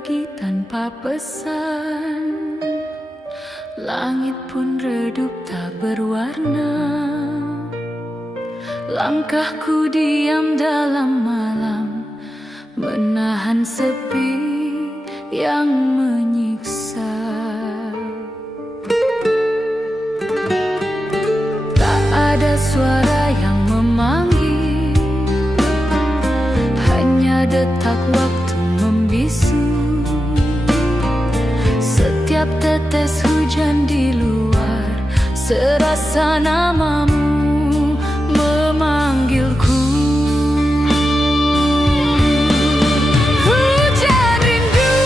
pergi tanpa pesan. Langit pun redup tak berwarna. Langkahku diam dalam malam, menahan sepi yang menyiksa. Tak ada suara yang memanggil, hanya detak waktu membisu. Setiap tetes hujan di luar, serasa namamu memanggilku. Hujan rindu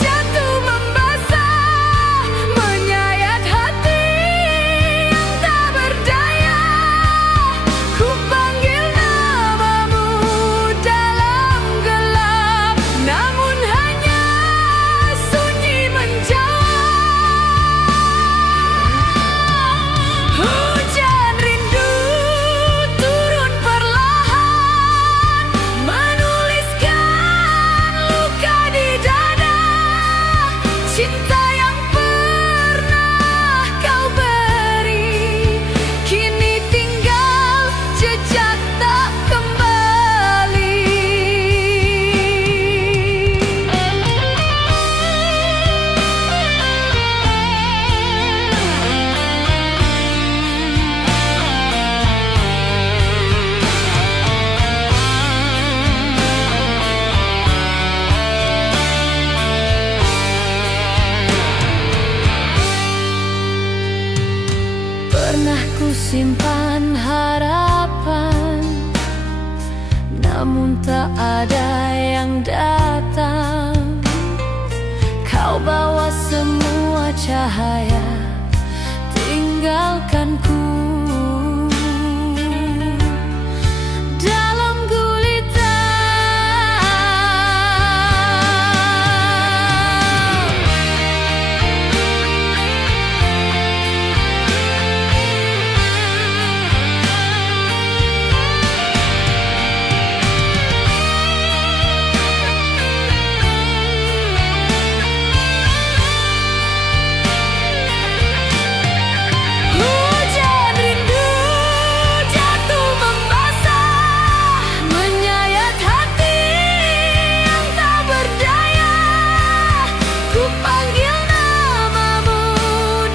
jatuh membasah, menyayat hati yang tak berdaya. Ku panggil namamu dalam gelap, namun hanya sunyi menjawab. Hujan rindu turun perlahan, menuliskan luka di dada. Cinta yang pernah kau beri, kini tinggal jejak tak kembali. Pernah ku simpan harapan, namun tak ada yang datang. Kau bawa semua cahaya, tinggalkanku dalam gulita. Hujan rindu jatuh membasah, menyayat hati yang tak berdaya. Ku panggil namamu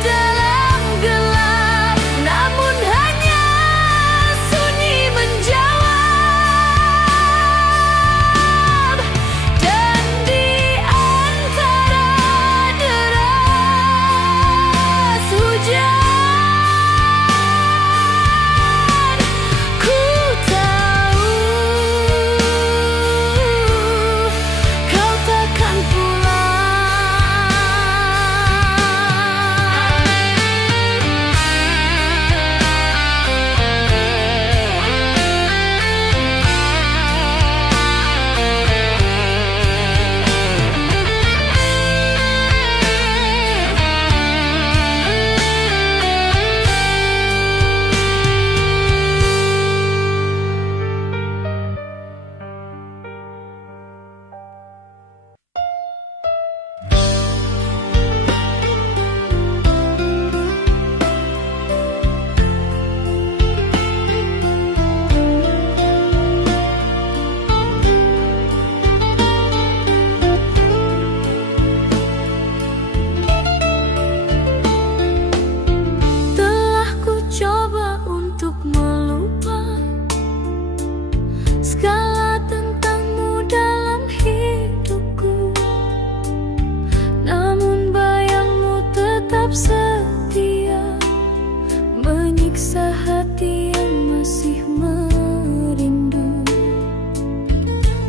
dalam gelap, namun hanya sunyi menjawab. Dan di antara deras hujan, ku tahu kau takkan telah ku coba untuk melupa segala tentangmu dalam hidupku, namun bayangmu tetap setia, menyiksa hati yang masih merindu.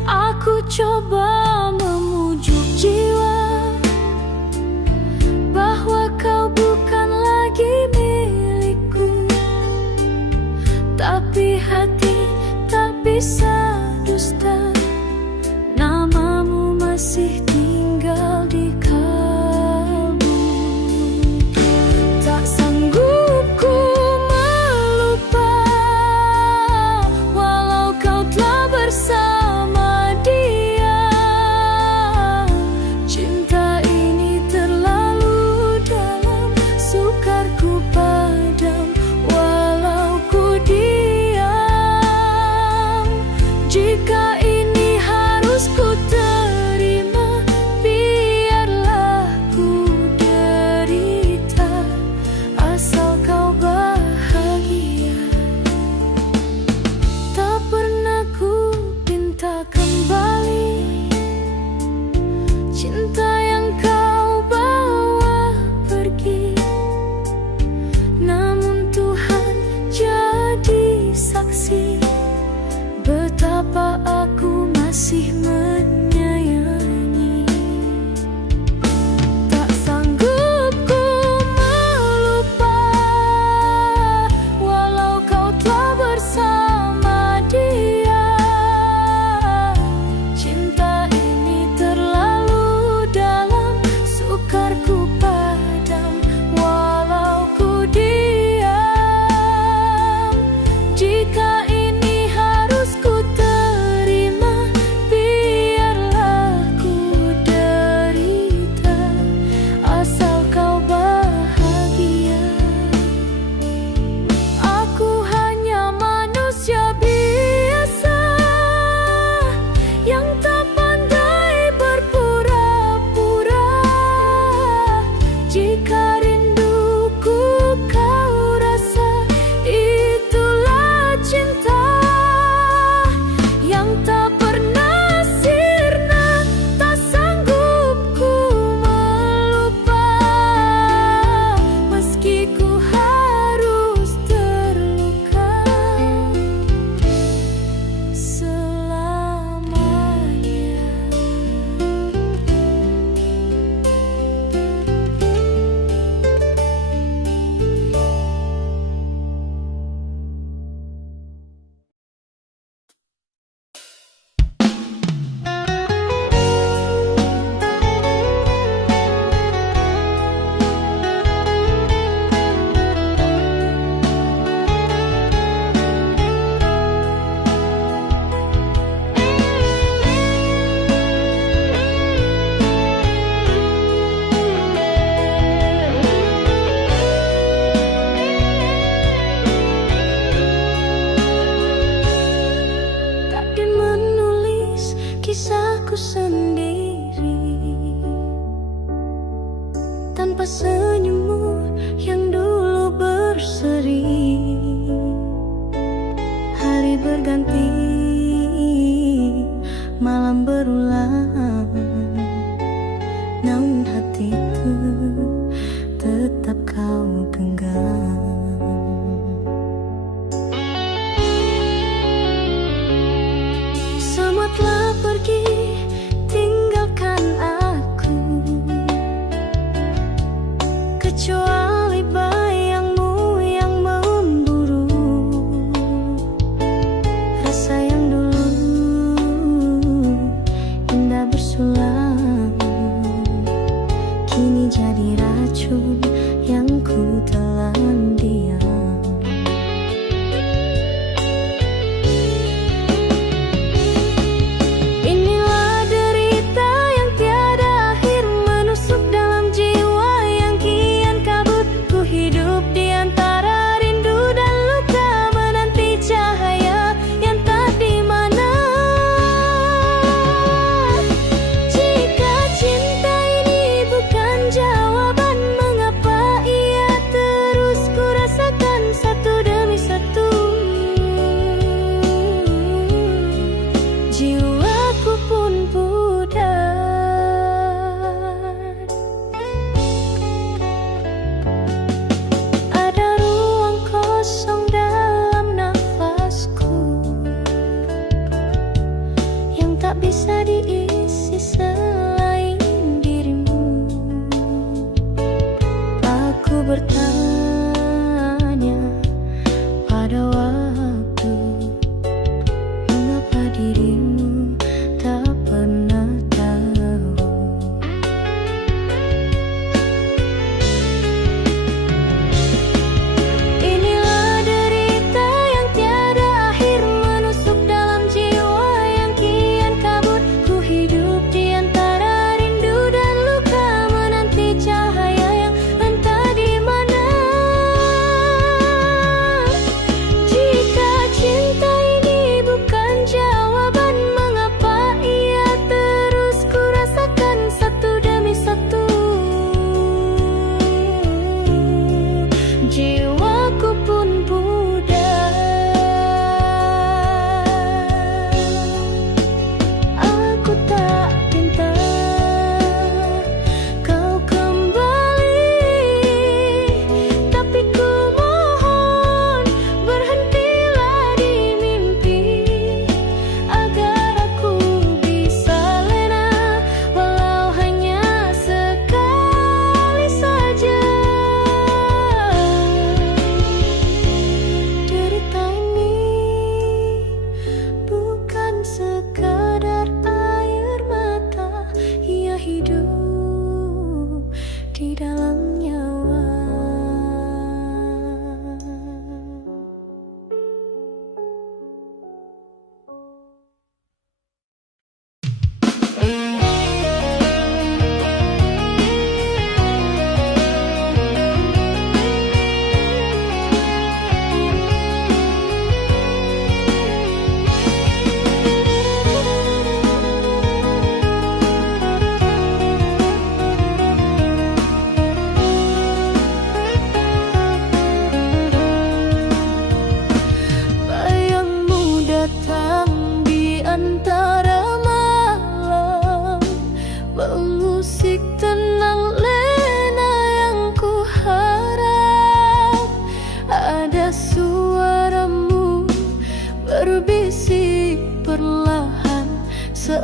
Aku coba memujuk jiwa bahwa kau bukan lagi milikku, tapi hati tak bisa dusta, namamu masih tinggal di kalbu. Tak sanggup ku melupa, walau kau telah bersama dia.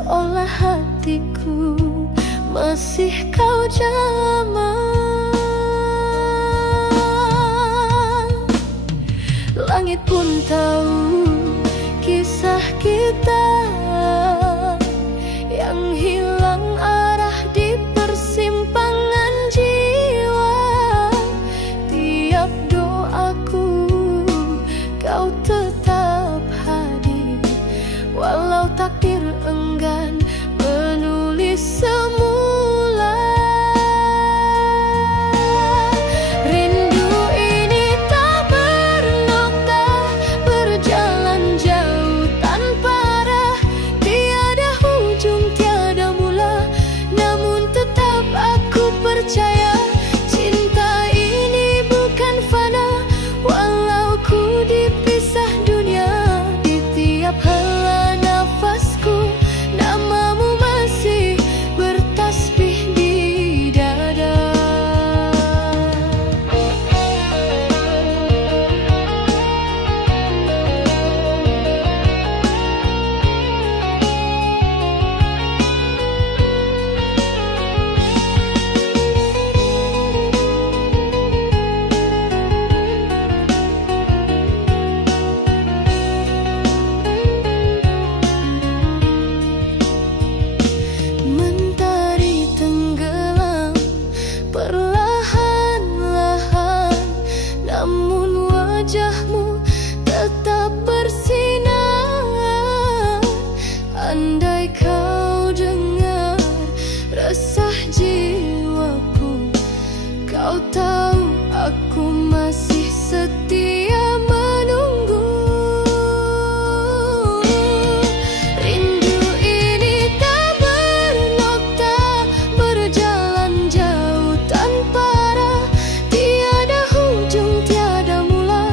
seolah hatiku masih kau jamah. Langit pun tahu kisah kita yang hilang arah di persimpangan jiwa. Tiap doaku kau tetap hadir, walau takdir enggan menulis semula. Rindu ini tak bernokta, berjalan jauh tanpa arah, tiada ujung, tiada mula. Namun tetap aku percaya cinta ini bukan fana, walau ku dipisah dunia. Di tiap hela nafasku namamu masih bertasbih di dada. Mentari tenggelam perlahan-lahan, namun wajahmu tetap bersinar. Andai kau dengar resah jiwaku, kau tahu aku masih setia menunggu. Rindu ini tak bernokta, berjalan jauh tanpa arah, tiada ujung, tiada mula.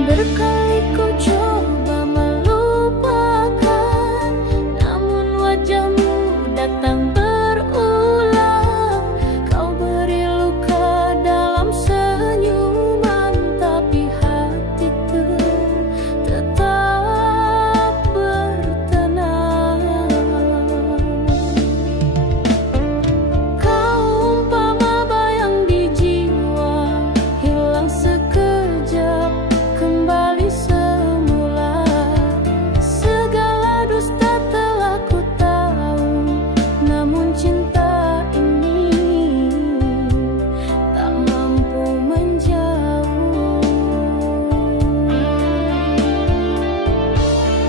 Berkali ku coba melupakan, namun wajahmu datang berulang. Kau beri luka dalam senyuman, tapi hatiku tetap bertenang. Kau umpama bayang di jiwa, hilang sekejap, kembali semula. Segala dusta telah ku tahu, namun cinta ini tak mampu menjauh.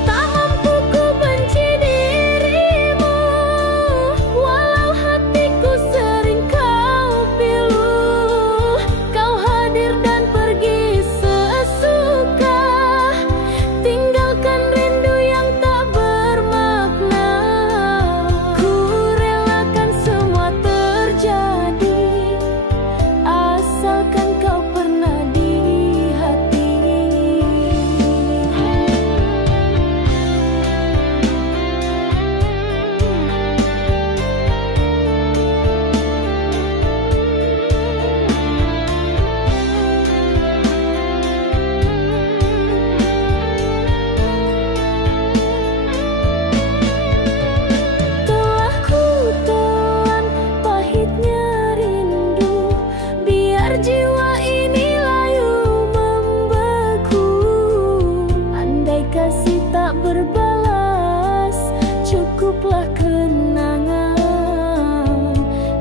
Tak mampu ku benci dirimu, walau hatiku sering kau pilu. Kau hadir dan pergi sesuka, tinggalkan rindu yang tak bermakna. Ku relakan semua terjadi, asalkan kau pernah di hati. Telah ku telan pahitnya rindu, biar jiwa ini layu membeku. Andai kasih tak berbalas, cukuplah kenangan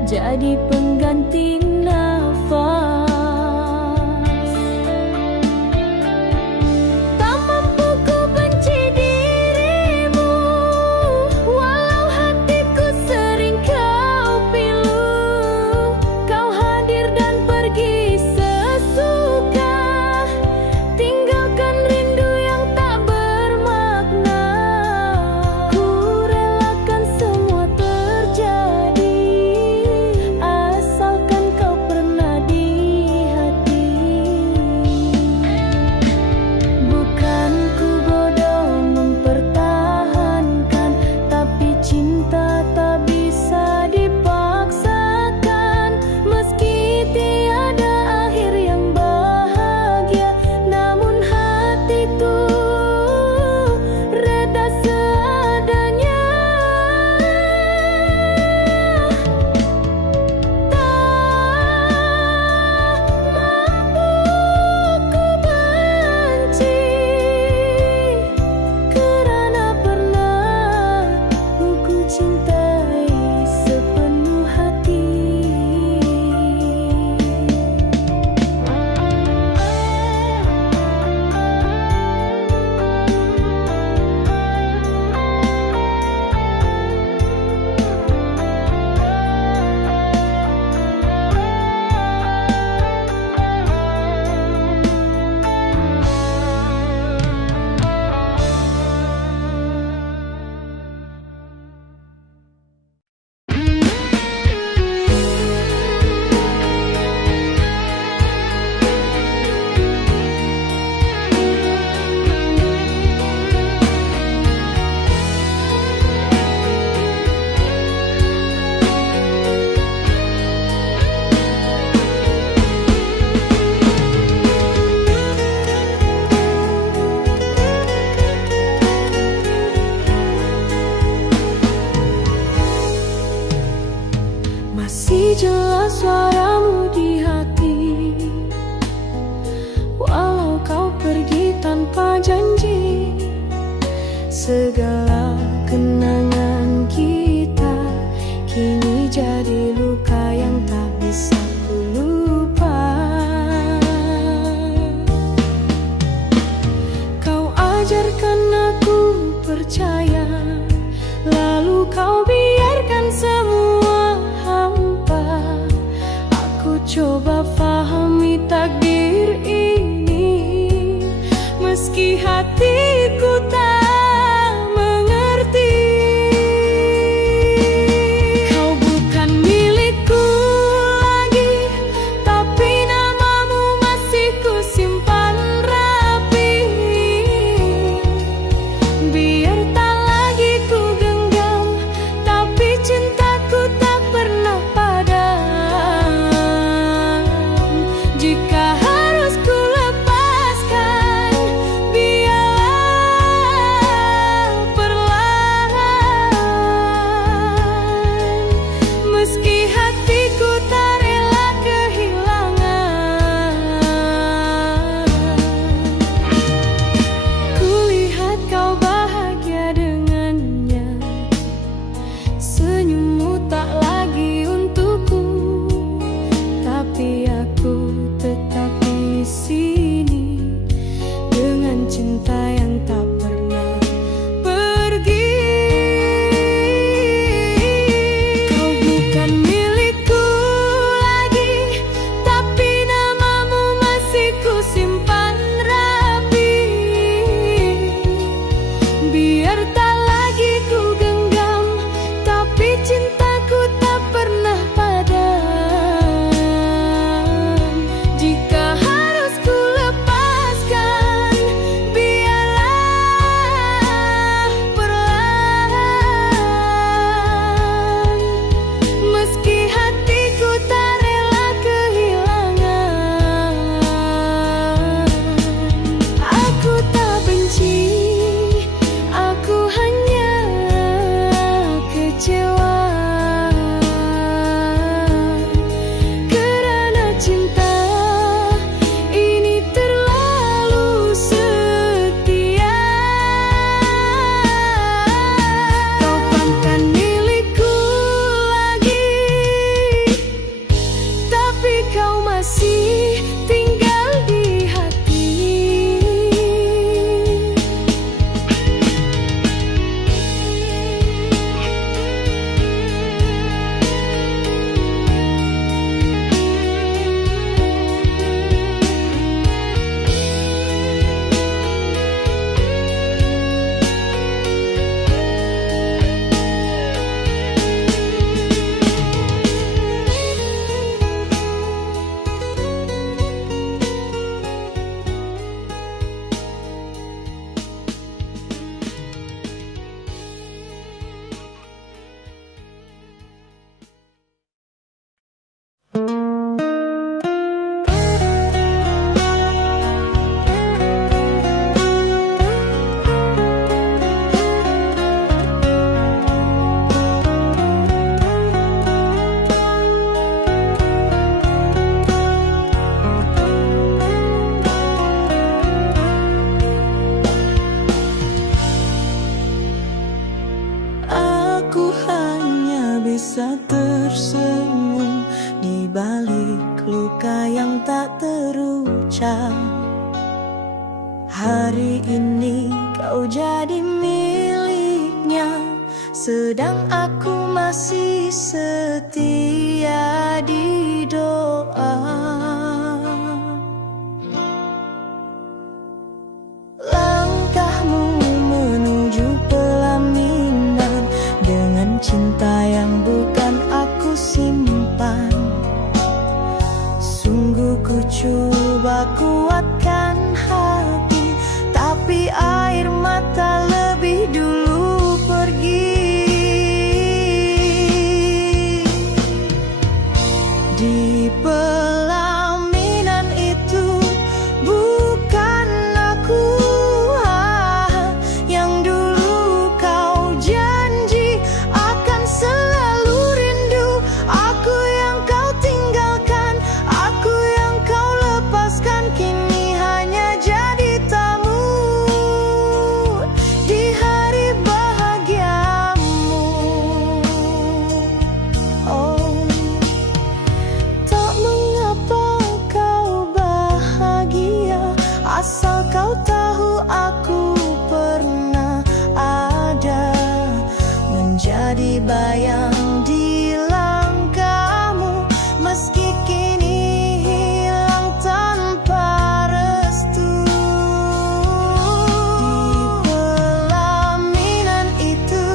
jadi pengganti nafas. Tak mampu ku benci dirimu, walau hatiku sering kau pilu. Kau hadir dan pergi sesuka, tinggalkan rindu yang tak bermakna. Ku relakan semua terjadi, asalkan kau pernah di hati. Bukan ku bodoh mempertahankan, tapi cinta tak bisa dipaksakan. Meski tiada akhir yang bahagia, namun hatiku reda seadanya. Tak mampu ku benci, kerana pernah ku cintai sepenuh hati. Masih jelas suaramu di hati, walau kau pergi tanpa janji. Segala kenangan kita kini jadi luka yang tak bisa ku lupa. Kau ajarkan aku percaya, lalu kau biarkan semua hampa. Aku coba pahami takdir ini, meski hatiku tak mengerti. Kau bukan milikku lagi, tapi namamu masih ku simpan rapi. Hari ini kau jadi miliknya, sedang aku masih setia di doa. Langkahmu menuju pelaminan dengan cinta yang bukan aku simpan. Sungguh ku coba kuatkan hati, tapi air mata lebih dulu pergi. Di pelaminan itu bukan aku yang dulu kau janji akan selalu rindu. Aku yang kau tinggalkan, aku yang kau lepaskan, kini hanya jadi tamu di hari bahagiamu. Oh, tak mengapa kau bahagia, asal kau tahu aku pernah ada, menjadi bayang di langkahmu, meski kini hilang tanpa restu. Di pelaminan itu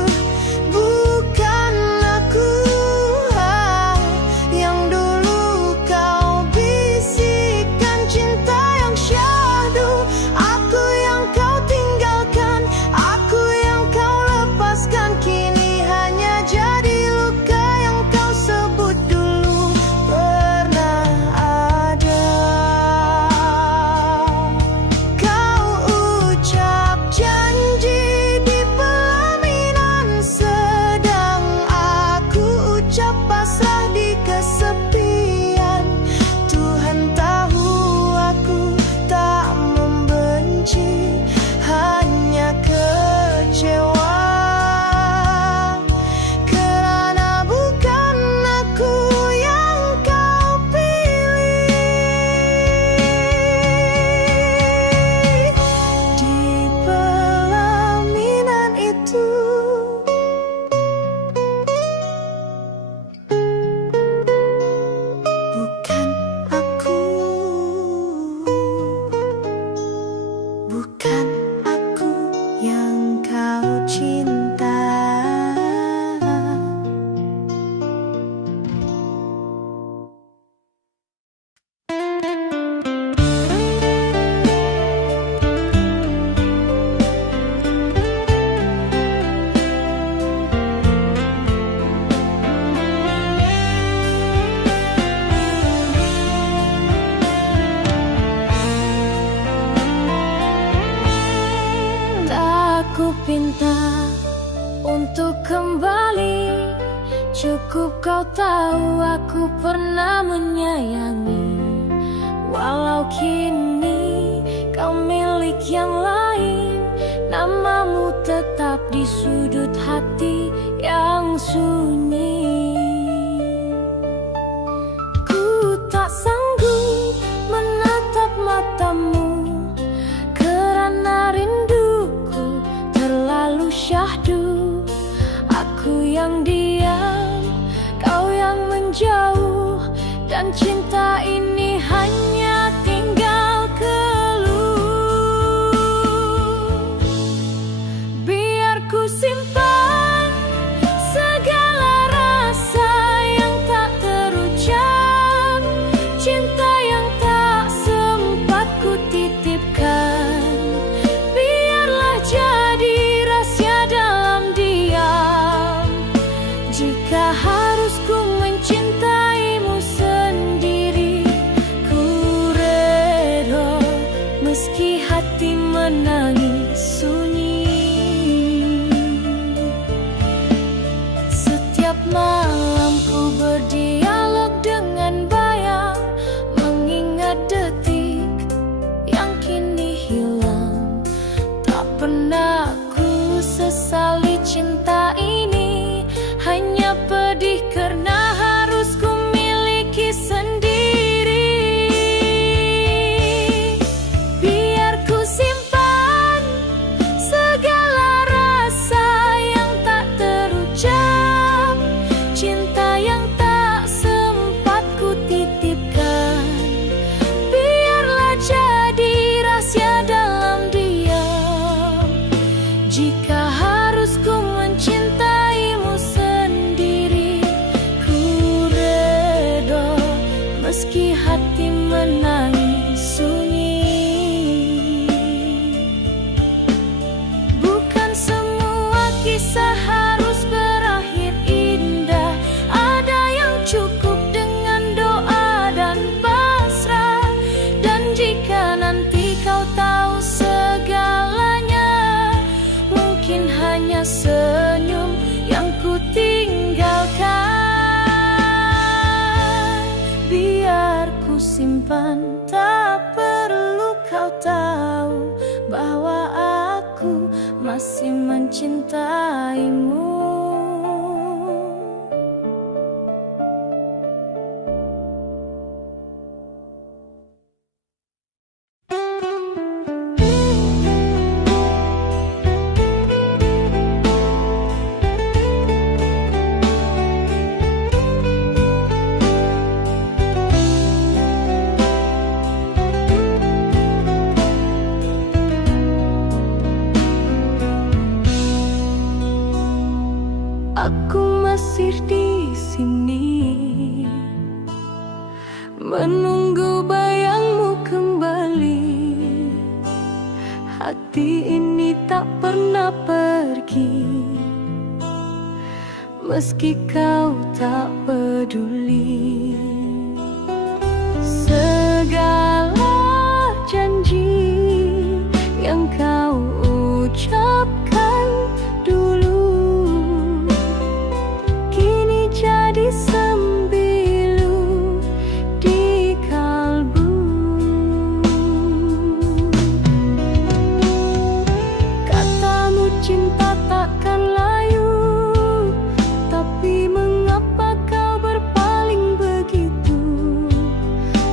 bukan aku yang dulu kau bisikan cinta yang syahdu. Aku yang kau tinggalkan, aku yang kau lepaskan, kini hanya jadi luka yang kau sebut dulu pernah ada. Kau ucap janji di pelaminan, sedang aku ucap pasrah di kesepian. Tuhan tahu aku tak membenci, hanya kecewa kerana bukan aku yang kau pilih. Di pelaminan itu bukan aku, bukan aku yang kau cinta. Tak ku pinta untuk kembali, cukup kau tahu aku pernah menyayangi. Walau kini kau milik yang lain, namamu tetap di sudut hati yang sunyi. Ku tak sanggup menatap matamu kerana rinduku terlalu syahdu. Aku yang diam, kau yang menjauh, dan cinta ini hanya tinggal keluh. Biar ku simpan segala rasa yang tak terucap, cinta yang tak sempat ku titipkan. Biarlah jadi rahasia dalam diam, jika harus ku mencintaimu sendiri. Ku reda meski hati menangis sunyi. Setiap malam ku berdialog dengan bayang, mengingat detik yang kini hilang. Tak pernah ku sesali cinta ini, hanya pedih karena harus ku miliki sendiri. Biar ku simpan masih mencintaimu. Aku masih di sini menunggu bayangmu kembali. Hati ini tak pernah pergi, meski kau tak peduli. Segala janji yang kau ucapkan dulu kini jadi sembilu di kalbu. Katamu cinta takkan layu, tapi mengapa kau berpaling begitu?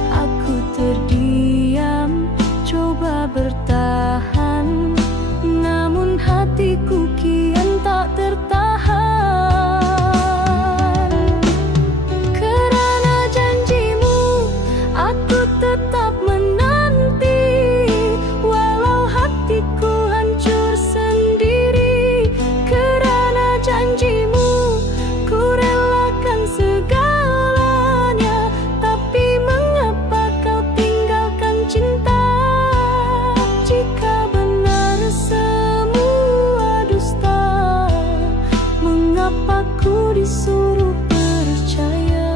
Aku terdiam, coba bertahan, namun hatiku kian tak tertahan. Kerana janjimu, aku tetap menanti, walau hatiku hancur sendiri. Kerana janjimu, ku relakan segalanya, tapi mengapa kau tinggalkan cinta? Jika benar semua dusta, mengapa ku disuruh percaya?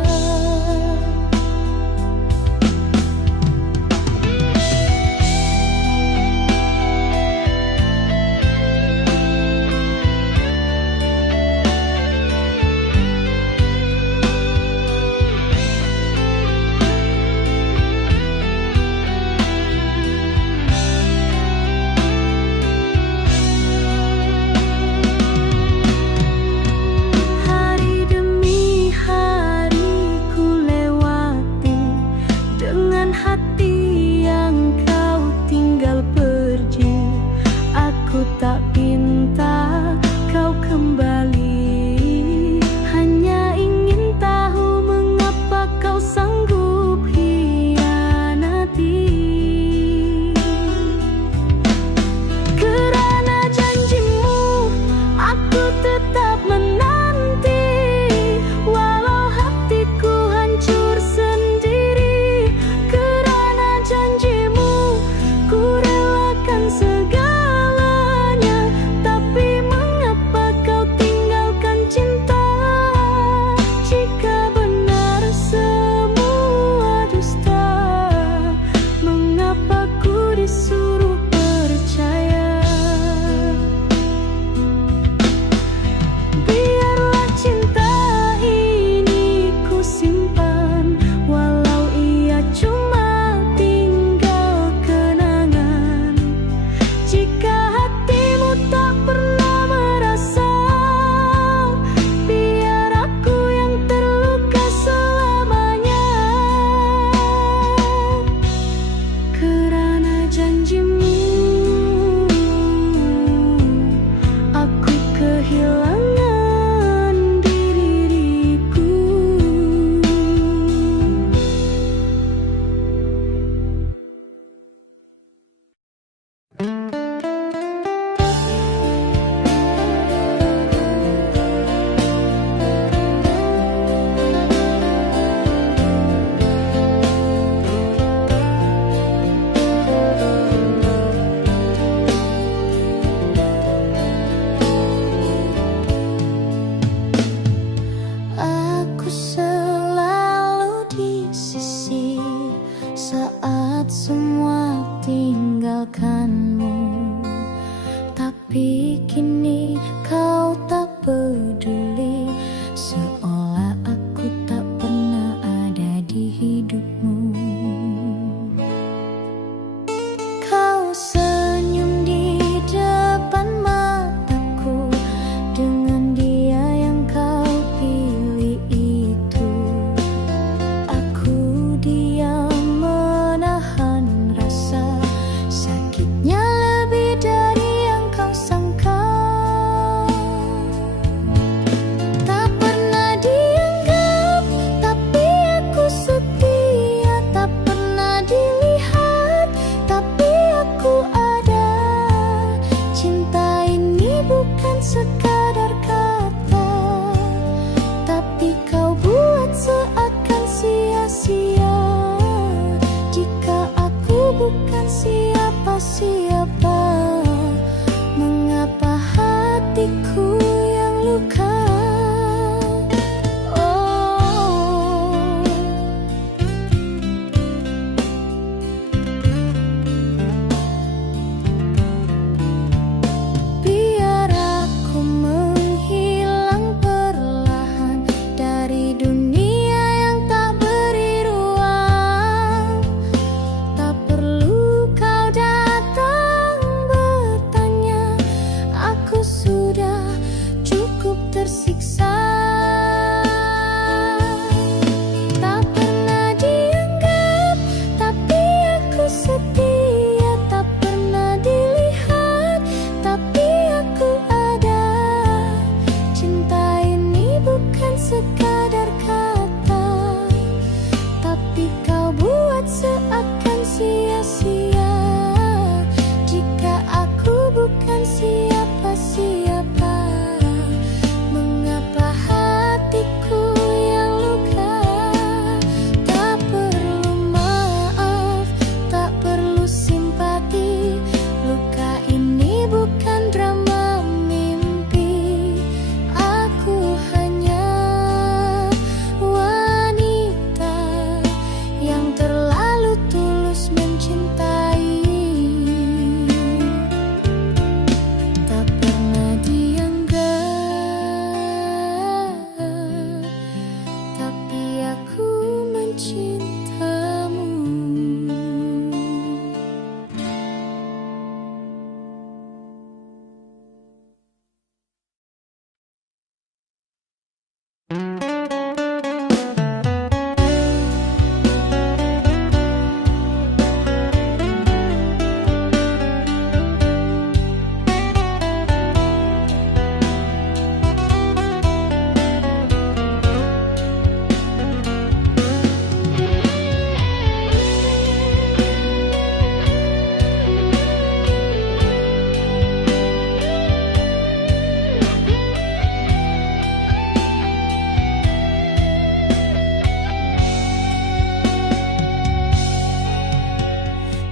Hari demi hari ku lewati dengan hati yang kau tinggal pergi. Aku tak minta kau kembali, hanya ingin tahu mengapa kau sanggup hianati. Kerana janjimu, aku tetap menanti, walau hatiku hancur sendiri. Kerana janjimu, ku relakan segalanya, tapi mengapa kau tinggalkan cinta? Jika benar semua dusta, mengapa ku disuruh percaya? Biarlah cinta ini ku simpan, walau ia cuma tinggal kenangan. Jika hatimu tak pernah merasa, biar aku yang terluka selamanya. Kerana janjimu, aku kehilangan diriku. Aku selalu di sisi saat semua tinggalkanmu, tapi kini kau tak peduli, seolah aku tak pernah ada di hidupmu. Kau senyum di depan mata siapa? Mengapa hatiku yang luka? Tak perlu maaf, tak perlu simpati. Luka ini bukan drama mimpi. Aku hanya wanita yang terlalu tulus mencintai. Tak pernah dianggap, tapi aku mencintamu.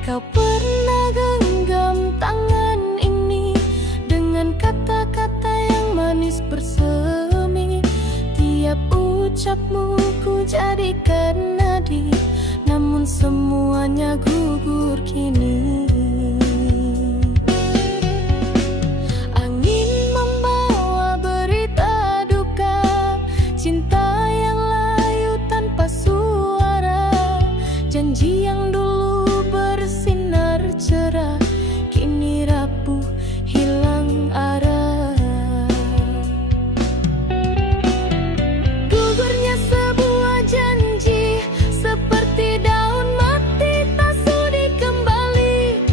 Kau pernah genggam tangan ini dengan kata-kata yang manis bersemi. Tiap ucapmu ku jadikan nadi, namun semuanya gugur kini. Angin membawa berita duka, cinta yang layu tanpa suara. Janji yang dulu bersinar cerah kini rapuh, hilang arah. Gugurnya sebuah janji seperti daun mati tak sudi kembali.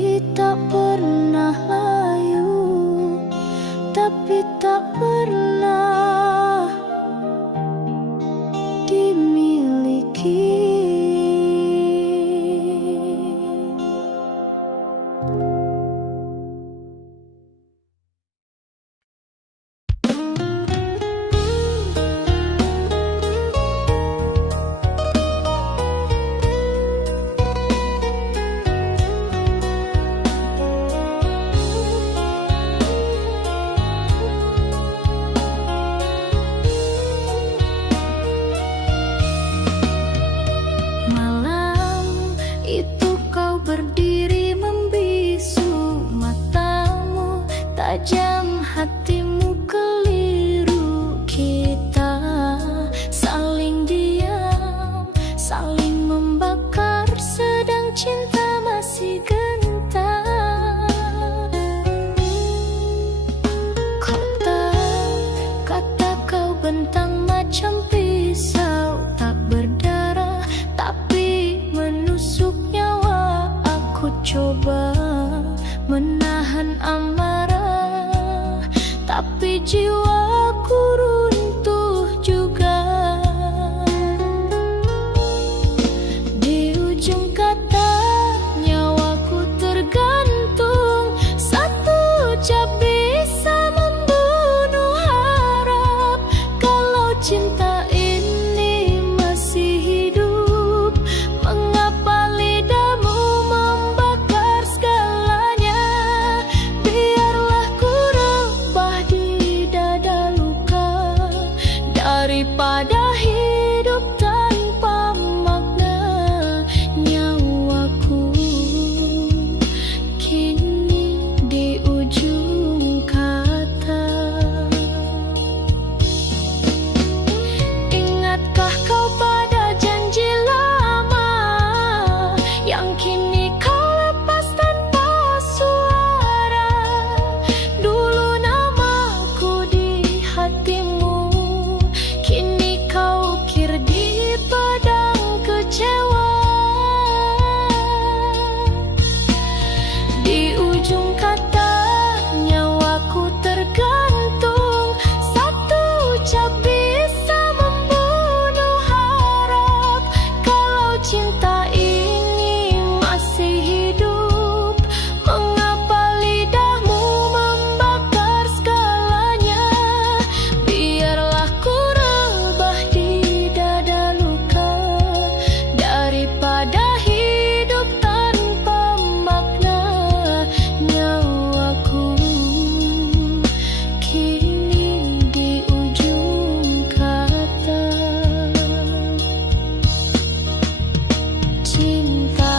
Tapi tak pernah layu, tapi tak pernah dimiliki. Berdiri membisu, matamu tajam, hatimu keliru. Kita saling diam, saling membakar, sedang cinta masih gentar. Kata kau bentang macam pisau, tak berdarah tapi menusuk nyawa. Aku coba menahan amarah, tapi jiwaku runtuh juga. Di ujung kata nyawaku tergantung, satu ucap bisa membunuh harap. Kalau cinta ini masih hidup, mengapa lidahmu membakar segalanya? Biarlah ku rebah di dada luka, daripada hidup tanpa makna. Nyawaku kini di ujung kata. Ingatkah kau pada janji lama yang kini kau lepas tanpa suara? Dulu namaku di hatimu, kini kau ukir di padang kecewa. Di ujung kata nyawaku tergantung, satu ucap bisa membunuh harap. Kalau cinta ini masih hidup, mengapa lidahmu membakar segalanya? Biarlah ku rebah di dada luka, daripada hidup tanpa makna. Nyawaku kini di ujung kata. Cinta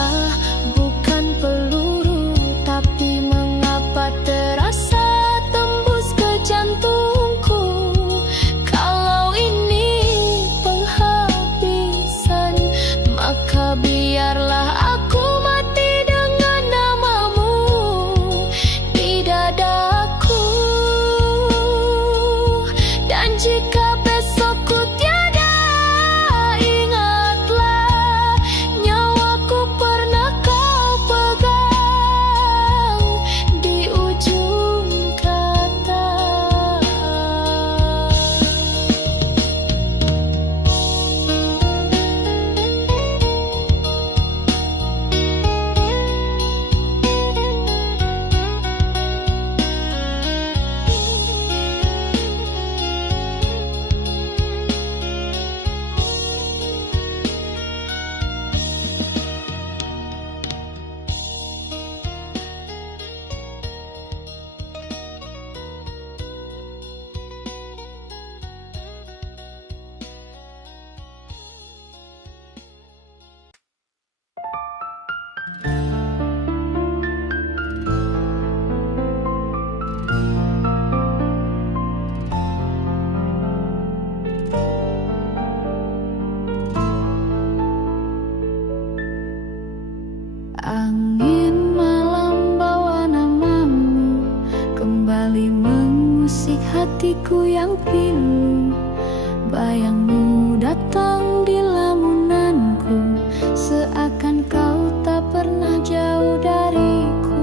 bukan peluru, tapi mengapa terasa tembus ke jantungku? Kalau ini penghabisan, maka biarlah aku mati dengan namamu di dadaku. Dan jika besok ku tiada, ingatlah nyawaku pernah kau pegang di ujung kata. Angin malam bawa namamu, kembali mengusik hatiku yang pilu. Bayangmu datang di lamunanku, seakan kau tak pernah jauh dariku.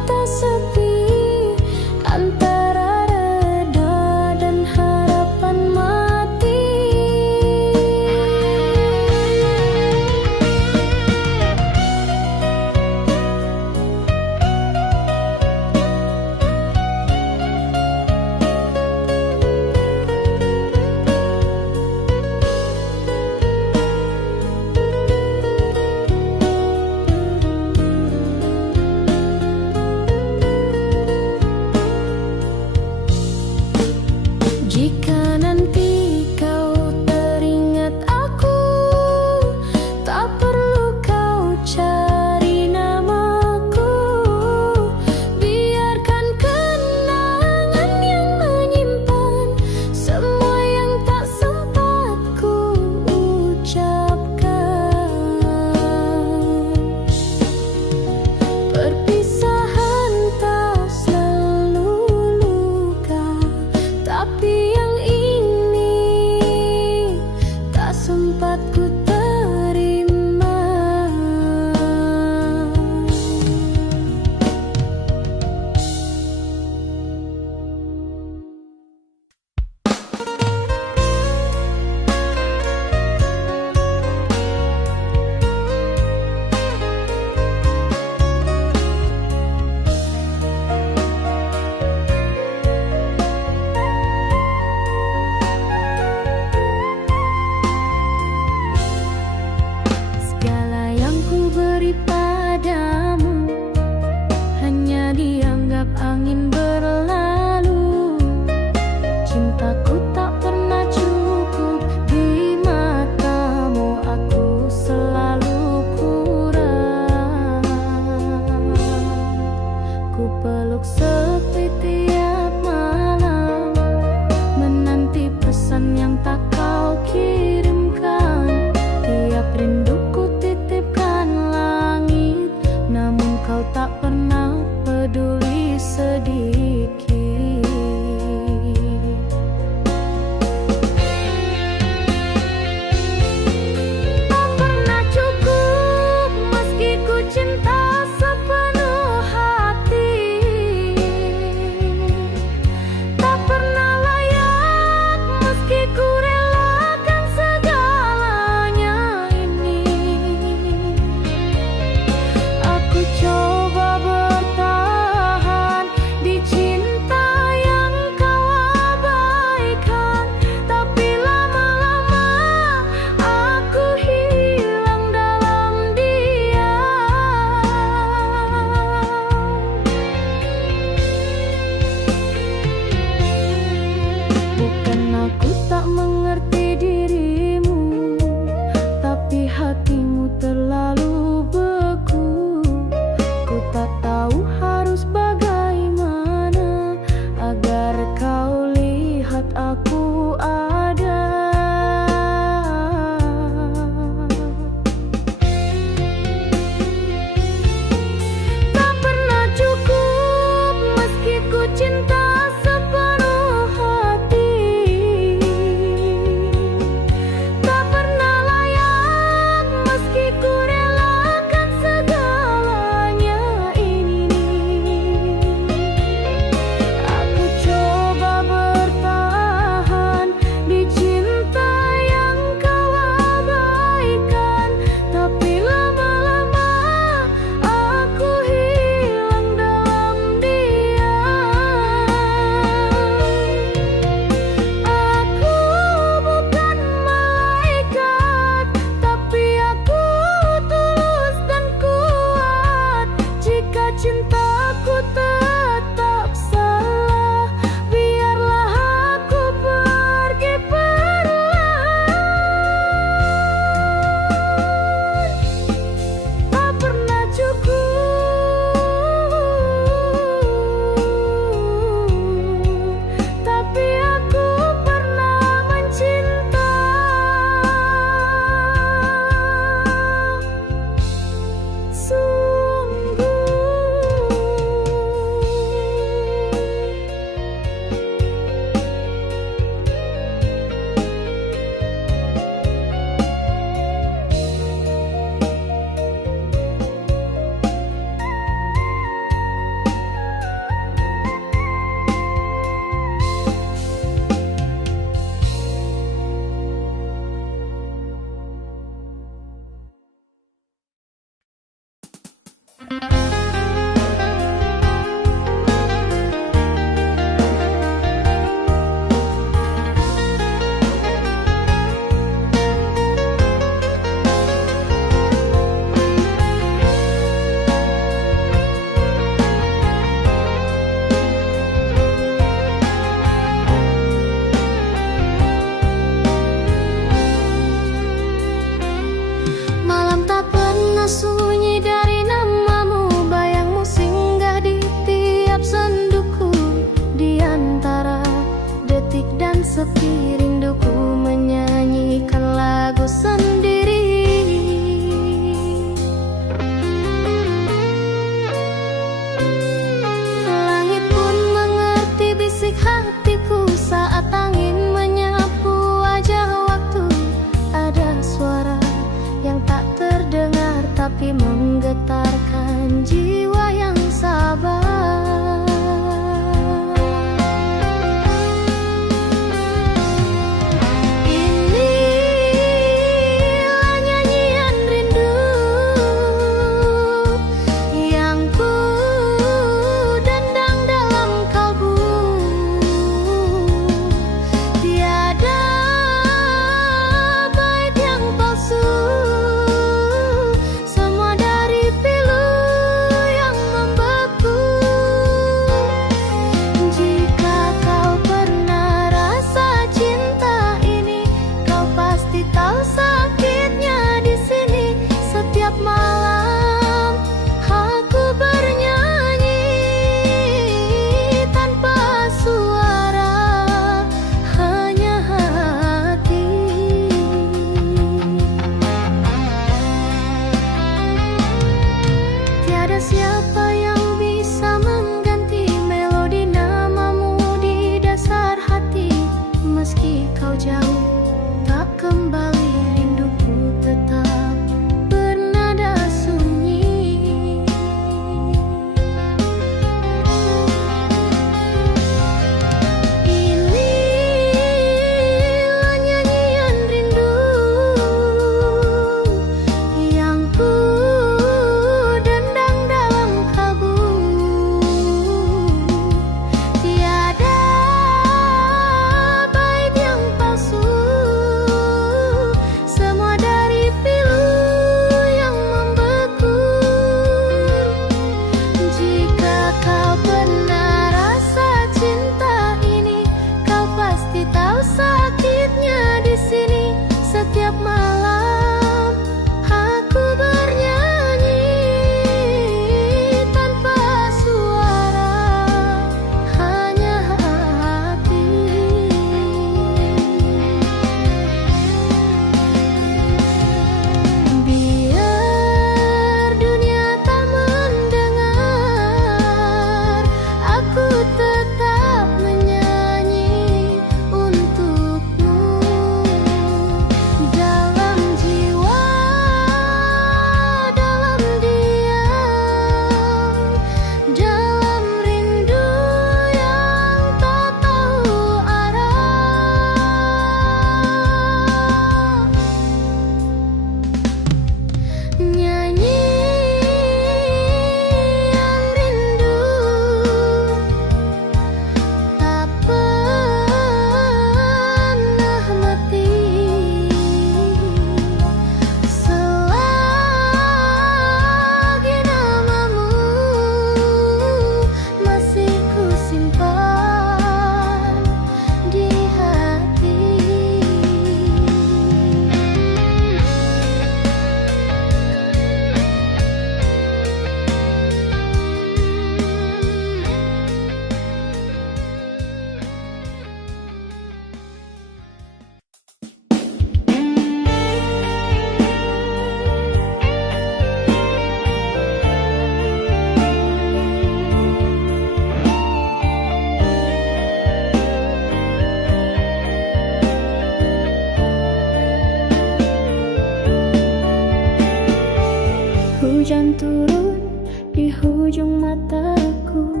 Hujan turun di hujung mataku.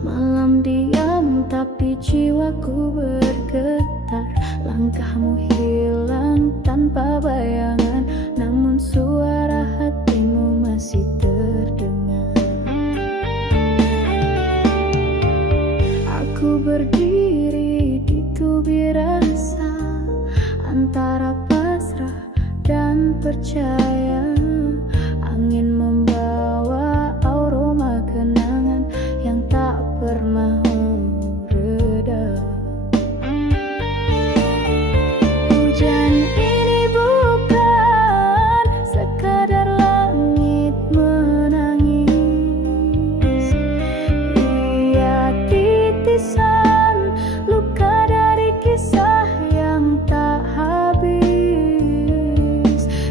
Malam diam tapi jiwaku bergetar. Langkahmu hilang tanpa bayangan, namun suara hatimu masih terdengar. Aku berdiri di tubir rasa, antara pasrah dan percaya. Angin membawa aroma kenangan yang tak pernah mereda. Hujan ini bukan sekadar langit menangis. Ia titisan luka dari kisah yang tak habis.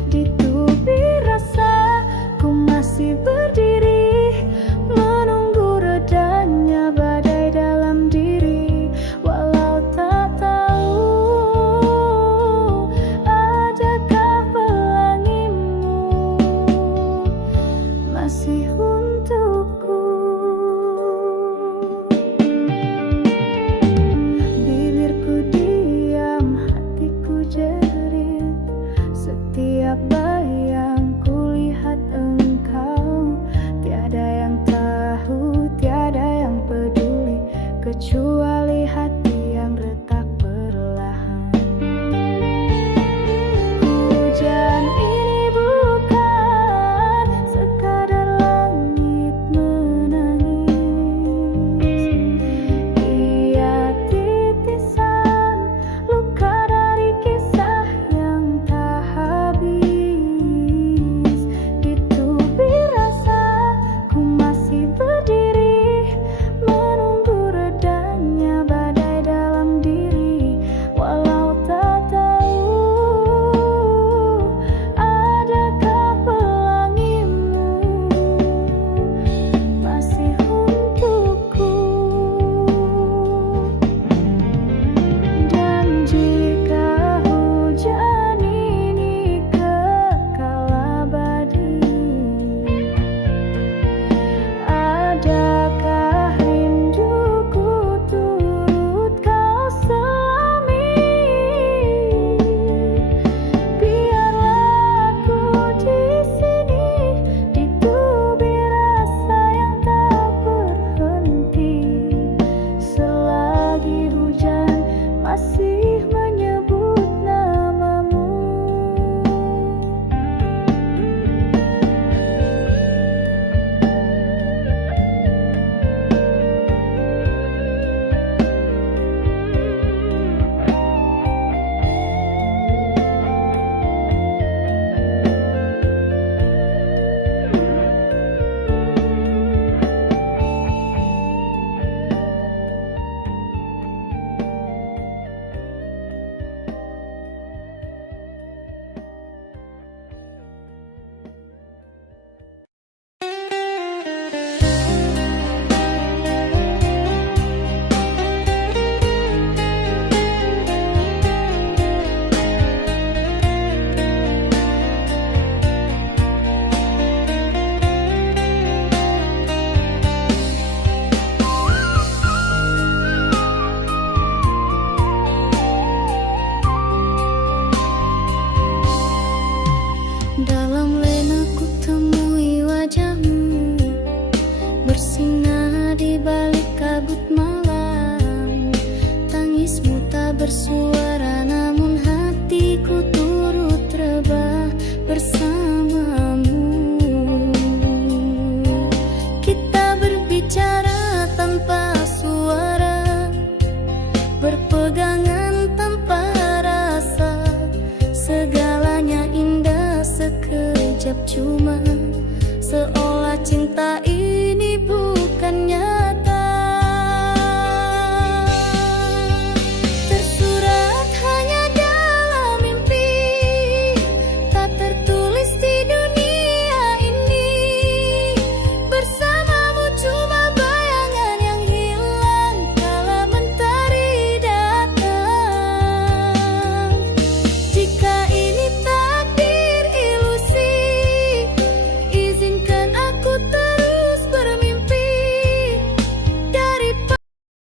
Di tubir rasa ku masih berdiri, menunggu redanya badai dalam diri. Walau tak tahu adakah pelangimu masih untukku. Bibirku diam, hatiku jerit. Setiap bayang kulihat engkau. Tiada yang tahu, tiada yang peduli, kecuali hati yang retak perlahan. Hujan ini bukan sekadar langit menangis. Ia titisan luka dari kisah yang tak habis. Di tubir rasa ku masih berdiri, menunggu redanya badai dalam diri. Walau tak tahu adakah pelangimu masih untukku. Dan jika hujan ini kekal abadi, adakah rinduku turut kau selami? Biarlah aku di sini, di tubir rasa yang tak berhenti, selagi hujan masih menyebut namamu. Dalam lena ku temui wajahmu, bersinar di balik kabut malam. Tangismu tak bersuara, namun hatiku turut rebah bersamamu. Kita berbicara tanpa suara, berpegangan tanpa rasa. Segalanya indah sekejap, cuma seolah cinta ini bukannya